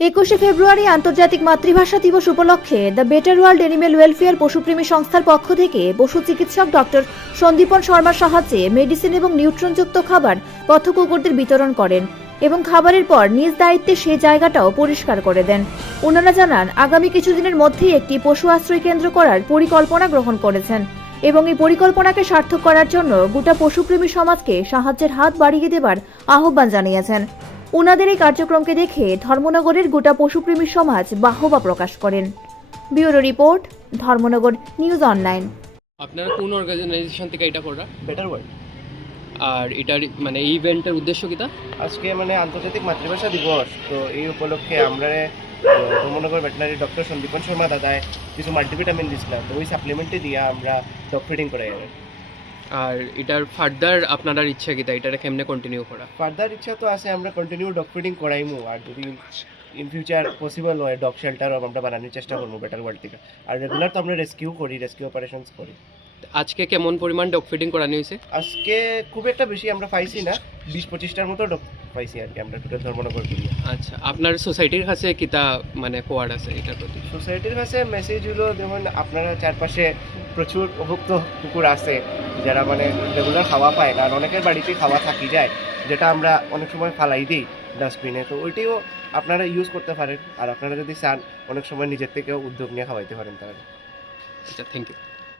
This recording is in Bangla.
21শে ফেব্রুয়ারি আন্তর্জাতিক মাতৃভাষা দিবস উপলক্ষে the better world animal welfare পশুপ্রেমী সংস্থার পক্ষ থেকে পশু চিকিৎসক ডক্টর সন্দীপন শর্মার সাহায্যে মেডিসিন এবং নিউট্রনযুক্ত খাবার পথ কুকুরদের বিতরণ করেন এবং খাবারের পর নিজ দায়িত্বে সেই জায়গাটাও পরিষ্কার করে দেন। ওনারা জানান আগামী কিছুদিনের মধ্যেই একটি পশু আশ্রয় কেন্দ্র করার পরিকল্পনা গ্রহণ করেছেন এবং এই পরিকল্পনাকে সার্থক করার জন্য গোটা পশুপ্রেমী সমাজকে সাহায্যের হাত বাড়িয়ে দেবার আহ্বান জানিয়েছেন। ওনাদের এই কার্যক্রমকে দেখে ধর্মনগরের গোটা পশুপ্রেমী সমাজ বাহবা প্রকাশ করেন। Bureau report, Dharmanagar news online. আপনারা কোন অর্গানাইজেশন থেকে এটা করা? Better world. আর এটার মানে এই ইভেন্টের উদ্দেশ্য কিটা? আজকে মানে আন্তর্জাতিক মাতৃভাষা দিবস, তো এই উপলক্ষে আমরা ধর্মনগর ভেটেনারি ডক্টর সন্দীপন শর্মা দাদায় কিছু মাল্টিভিটামিন দিছিলাম, তো ওই সাপ্লিমেন্টে দিয়ে আমরা ডগ ফিডিং করাই। আর এটার ফার্দার আপনার ইচ্ছা কিটা এটা কেমনে কন্টিনিউ করা? ফার্দার ইচ্ছা তো আছে, আমরা কন্টিনিউ ডগ ফিডিং করাইমু, আর যদি ইন ফিউচার পসিবল হয় ডগ শেল্টারও আমরা বানানোর চেষ্টা করবো বেটার ওয়ার্ল্ড থেকে। আর রেগুলার তো আমরা রেস্কিউ অপারেশনস করি। আজকে কেমন পরিমাণ ডগ ফিডিং করানো হয়েছে? আজকে খুব একটা বেশি আমরা পাইছি না, 20-25টার মতো ডগ পাইছি আর কি আমরা টোটাল ধর্মনগর থেকে। আচ্ছা, আপনার সোসাইটির কাছে কিটা মানে কোয়ার্ড আছে এটার প্রতি? সোসাইটির কাছে মেসেজ হলো, যেমন আপনারা চারপাশে প্রচুর অভুক্ত কুকুর আছে যারা মানে রেগুলার খাওয়া পায় না, আর অনেকের বাড়িতে খাওয়া থাকি যায় যেটা আমরা অনেক সময় ফালাই দিই ডাস্টবিনে, তো ওইটিও আপনারা ইউজ করতে পারেন। আর আপনারা যদি চান অনেক সময় নিজের থেকেও উদ্যোগ নিয়ে খাওয়াইতে পারেন তাহলে। আচ্ছা, থ্যাংক ইউ।